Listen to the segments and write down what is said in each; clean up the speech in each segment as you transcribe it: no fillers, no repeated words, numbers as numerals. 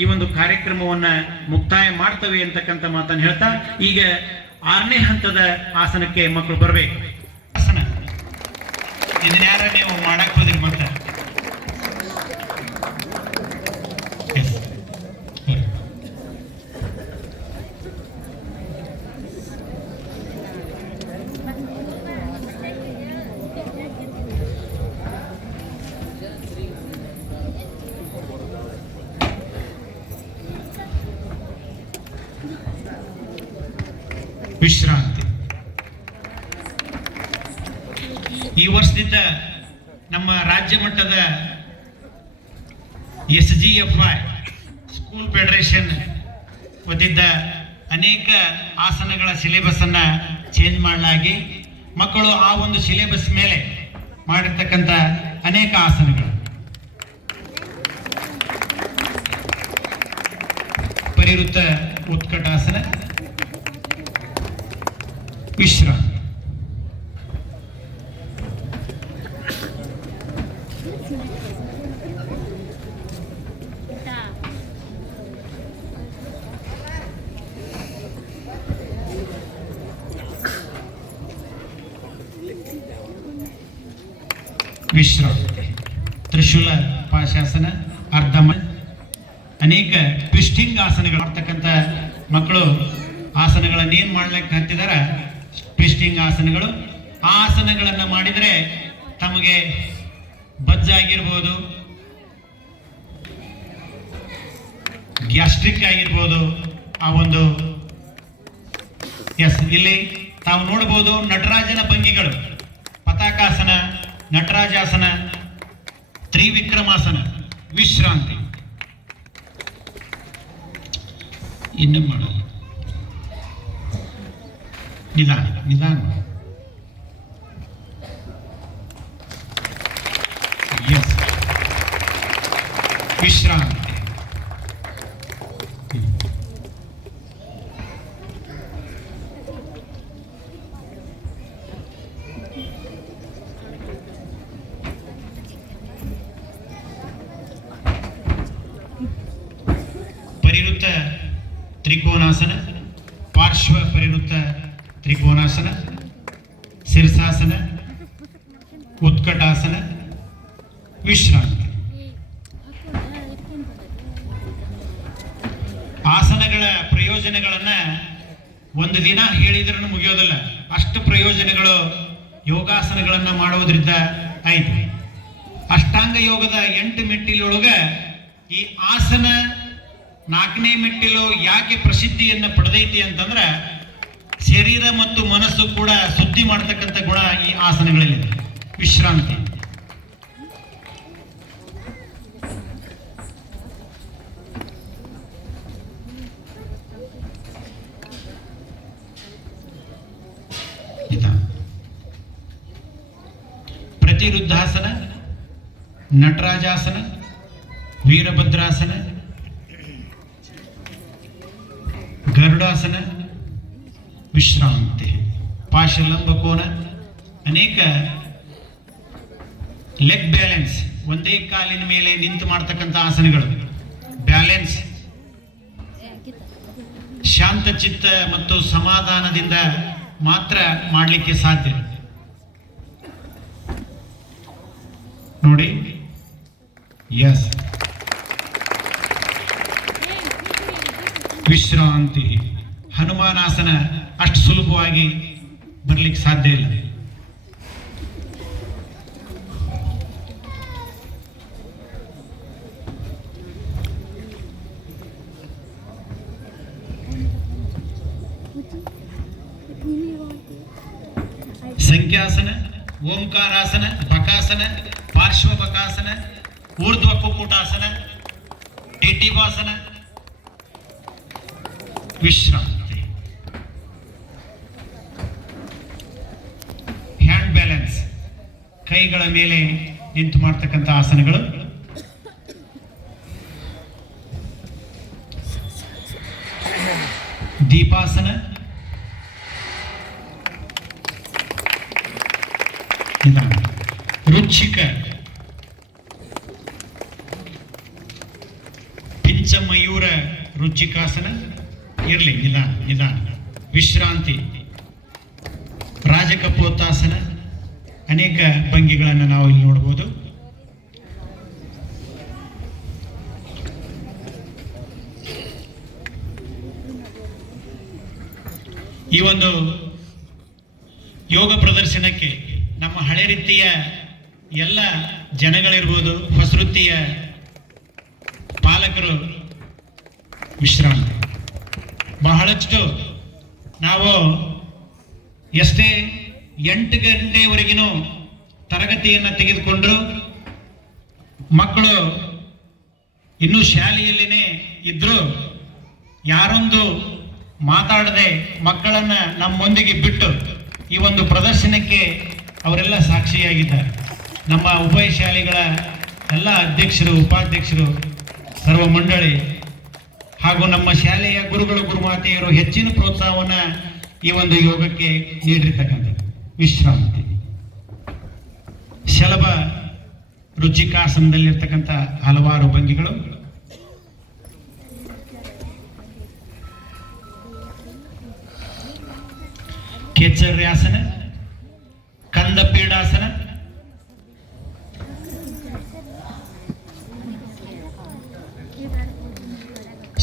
ಈ ಒಂದು ಕಾರ್ಯಕ್ರಮವನ್ನ ಮುಕ್ತಾಯ ಮಾಡ್ತವೆ ಅಂತಕ್ಕಂಥ ಮಾತನ್ನು ಹೇಳ್ತಾ ಈಗ 6ನೇ ಹಂತದ ಆಸನಕ್ಕೆ ಮಕ್ಕಳು ಬರಬೇಕು. ಆಸನ ಇದನ್ನ ಯಾರ ನೀವು ಮಾಡಕ್ ಹೋದ್ರಿ ಮತ್ತೆ ವಿಶ್ರಾಂತಿ. ಈ ವರ್ಷದಿಂದ ನಮ್ಮ ರಾಜ್ಯ ಮಟ್ಟದ SGFI ಸ್ಕೂಲ್ ಫೆಡರೇಷನ್ ವತಿಯಿಂದ ಅನೇಕ ಆಸನಗಳ ಸಿಲೆಬಸ್ ಅನ್ನ ಚೇಂಜ್ ಮಾಡಲಾಗಿ ಮಕ್ಕಳು ಆ ಒಂದು ಸಿಲೆಬಸ್ ಮೇಲೆ ಮಾಡಿರ್ತಕ್ಕಂಥ ಅನೇಕ ಆಸನಗಳು ಪರಿವೃತ್ತ ಉತ್ಕಟಾಸನ, ವಿಶ್ರಾಂತಿ. ವಿಶ್ರಾಂತಿ. ತ್ರಿಶೂಲ ಪಾಶಾಸನ, ಅರ್ಧಮ, ಅನೇಕ ಟ್ವಿಸ್ಟಿಂಗ್ ಆಸನಗಳು ಮಾಡ್ತಕ್ಕಂಥ ಮಕ್ಕಳು ಆಸನಗಳನ್ನು ಏನ್ ಮಾಡ್ಲಿಕ್ಕೆ ಹತ್ತಿದಾರ, ಟ್ವಿಸ್ಟಿಂಗ್ ಆಸನಗಳು. ಆ ಆಸನಗಳನ್ನು ಮಾಡಿದರೆ ತಮಗೆ ಬಜ್ಜ ಆಗಿರ್ಬೋದು, ಗ್ಯಾಸ್ಟ್ರಿಕ್ ಆಗಿರ್ಬೋದು. ಆ ಒಂದು ಇಲ್ಲಿ ತಾವು ನೋಡಬಹುದು ನಟರಾಜನ ಭಂಗಿಗಳು, ಪತಾಕಾಸನ, ನಟರಾಜಾಸನ, ತ್ರಿವಿಕ್ರಮಾಸನ, ವಿಶ್ರಾಂತಿ. ಇನ್ನು ಮಾಡಲ್ಲ, ನಿಧಾನ ನಿಧಾನ. ಎಸ್, ವಿಶ್ರಾಂತಿ. ಪರಿವೃತ್ತ ತ್ರಿಕೋನಾಸನ, ಪಾರ್ಶ್ವ ಪರಿವೃತ್ತ ತ್ರಿಕೋನಾಸನ, ಶಿರ್ಸಾಸನ, ಉತ್ಕಟಾಸನ, ವಿಶ್ರಾಂತಿ. ಆಸನಗಳ ಪ್ರಯೋಜನಗಳನ್ನ ಒಂದು ದಿನ ಹೇಳಿದ್ರೂ ಮುಗಿಯೋದಿಲ್ಲ. ಅಷ್ಟು ಪ್ರಯೋಜನಗಳು ಯೋಗಾಸನಗಳನ್ನ ಮಾಡುವುದರಿಂದ ಐತಿ. ಅಷ್ಟಾಂಗ ಯೋಗದ 8 ಮೆಟ್ಟಿಲೊಳಗ ಈ ಆಸನ 4ನೇ ಮೆಟ್ಟಿಲು ಯಾಕೆ ಪ್ರಸಿದ್ಧಿಯನ್ನು ಪಡೆದೈತಿ ಅಂತಂದ್ರ ಶರೀರ ಮತ್ತು ಮನಸ್ಸು ಕೂಡ ಶುದ್ಧಿ ಮಾಡತಕ್ಕಂಥ ಗುಣ ಈ ಆಸನಗಳಲ್ಲಿದೆ. ವಿಶ್ರಾಂತಿ. ಪ್ರತಿವೃದ್ಧಾಸನ, ನಟರಾಜಾಸನ, ವೀರಭದ್ರಾಸನ, ಗರುಡಾಸನ, ವಿಶ್ರಾಂತಿ. ಪಾಶಲಂಬಕೋನ, ಅನೇಕ ಲೆಗ್ ಬ್ಯಾಲೆನ್ಸ್, ಒಂದೇ ಕಾಲಿನ ಮೇಲೆ ನಿಂತು ಮಾಡ್ತಕ್ಕಂಥ ಆಸನಗಳು. ಬ್ಯಾಲೆನ್ಸ್ ಶಾಂತ ಚಿತ್ತ ಮತ್ತು ಸಮಾಧಾನದಿಂದ ಮಾತ್ರ ಮಾಡಲಿಕ್ಕೆ ಸಾಧ್ಯ. ನೋಡಿ, ಎಸ್, ವಿಶ್ರಾಂತಿ. ಹನುಮಾನಾಸನ ಅಷ್ಟು ಸುಲಭವಾಗಿ ಬರ್ಲಿಕ್ಕೆ ಸಾಧ್ಯ ಇಲ್ಲ. ಸಂಖ್ಯಾಸನ, ಓಂಕಾರಾಸನ, ಬಕಾಸನ, ಪಾರ್ಶ್ವ ಬಕಾಸನ, ಊರ್ಧ್ವ ಕುಕ್ಕುಟಾಸನ, ಟೇಟಿವಾಸನ, ವಿಶ್ರಾಂತಿ. ಹ್ಯಾಂಡ್ ಬ್ಯಾಲೆನ್ಸ್, ಕೈಗಳ ಮೇಲೆ ನಿಂತು ಮಾಡ್ತಕ್ಕಂಥ ಆಸನಗಳು. ದೀಪಾಸನ, ರುಚಿಕ, ಪಿಂಚಮಯೂರ ತೀವ್ರ ರುಚಿಕಾಸನ, ಇರಲಿ ನಿಧಾನ ನಿಧಾನ, ವಿಶ್ರಾಂತಿ, ರಾಜಕಪೋತಾಸನ, ಅನೇಕ ಭಂಗಿಗಳನ್ನು ನಾವು ಇಲ್ಲಿ ನೋಡಬಹುದು. ಈ ಒಂದು ಯೋಗ ಪ್ರದರ್ಶನಕ್ಕೆ ನಮ್ಮ ಹಳೆ ರೀತಿಯ ಎಲ್ಲ ಜನಗಳಿರ್ಬೋದು, ಹೊಸ ವೃತ್ತಿಯ ಪಾಲಕರು ವಿಶ್ರಾಂತಿ. ಬಹಳಷ್ಟು ನಾವು ಎಷ್ಟೇ 8 ಗಂಟೆವರೆಗಿನೂ ತರಗತಿಯನ್ನು ತೆಗೆದುಕೊಂಡ್ರು ಮಕ್ಕಳು ಇನ್ನೂ ಶಾಲೆಯಲ್ಲಿನೇ ಇದ್ದರೂ ಯಾರೊಂದು ಮಾತಾಡದೆ ಮಕ್ಕಳನ್ನು ನಮ್ಮೊಂದಿಗೆ ಬಿಟ್ಟು ಈ ಒಂದು ಪ್ರದರ್ಶನಕ್ಕೆ ಅವರೆಲ್ಲ ಸಾಕ್ಷಿಯಾಗಿದ್ದಾರೆ. ನಮ್ಮ ಉಭಯ ಶಾಲೆಗಳ ಎಲ್ಲ ಅಧ್ಯಕ್ಷರು, ಉಪಾಧ್ಯಕ್ಷರು, ಸರ್ವ ಮಂಡಳಿ ಹಾಗೂ ನಮ್ಮ ಶಾಲೆಯ ಗುರುಗಳು, ಗುರುಮಾತೆಯರು ಹೆಚ್ಚಿನ ಪ್ರೋತ್ಸಾಹವನ್ನು ಈ ಒಂದು ಯೋಗಕ್ಕೆ ನೀಡಿರ್ತಕ್ಕಂಥದ್ದು. ವಿಶ್ರಾಂತಿ, ಶಲಭ ರುಚಿಕಾಸನದಲ್ಲಿರ್ತಕ್ಕಂಥ ಹಲವಾರು ಭಂಗಿಗಳು. ಕೇಚರ್ಯಾಸನ, ಕಂದಪೀಡಾಸನ,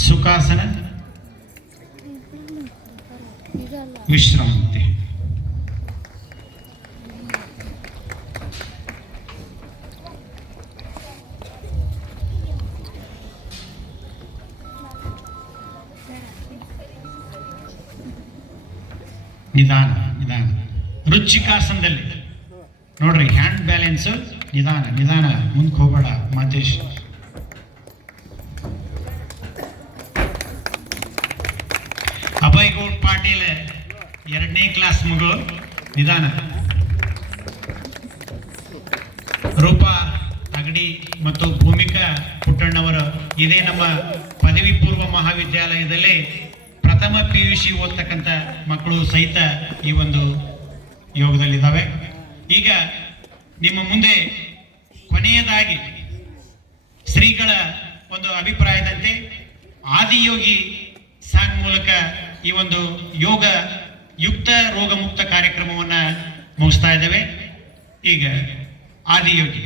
ಸುಖಾಸನ, ವಿಶ್ರಾಂತಿ. ನಿಧಾನ ನಿಧಾನ. ರುಚಿಕಾಸನದಲ್ಲಿ ನೋಡ್ರಿ, ಹ್ಯಾಂಡ್ ಬ್ಯಾಲೆನ್ಸ್, ನಿಧಾನ ನಿಧಾನ, ಮುಂದಕ್ಕೆ ಹೋಗಬೇಡ ಮಾತೇಶ್. ಅಭಯಗೌಡ್ ಪಾಟೀಲ್ 2ನೇ ಕ್ಲಾಸ್ ಮಗಳು, ನಿಧಾನ. ರೂಪಾ ಅಗಡಿ ಮತ್ತು ಭೂಮಿಕಾ ಪುಟ್ಟಣ್ಣವರು ಇದೇ ನಮ್ಮ ಪದವಿ ಪೂರ್ವ ಮಹಾವಿದ್ಯಾಲಯದಲ್ಲಿ ಪ್ರಥಮ PUC ಓದ್ತಕ್ಕಂಥ ಮಕ್ಕಳು ಸಹಿತ ಈ ಒಂದು ಯೋಗದಲ್ಲಿದ್ದಾವೆ. ಈಗ ನಿಮ್ಮ ಮುಂದೆ ಕೊನೆಯದಾಗಿ ಶ್ರೀಗಳ ಒಂದು ಅಭಿಪ್ರಾಯದಂತೆ ಆದಿಯೋಗಿ ಸಾಂಗ್ ಮೂಲಕ ಈ ಒಂದು ಯೋಗ ಯುಕ್ತ ರೋಗ ಮುಕ್ತ ಕಾರ್ಯಕ್ರಮವನ್ನು ಮುಗಿಸ್ತಾ ಇದ್ದೇವೆ. ಈಗ ಆದಿಯೋಗಿ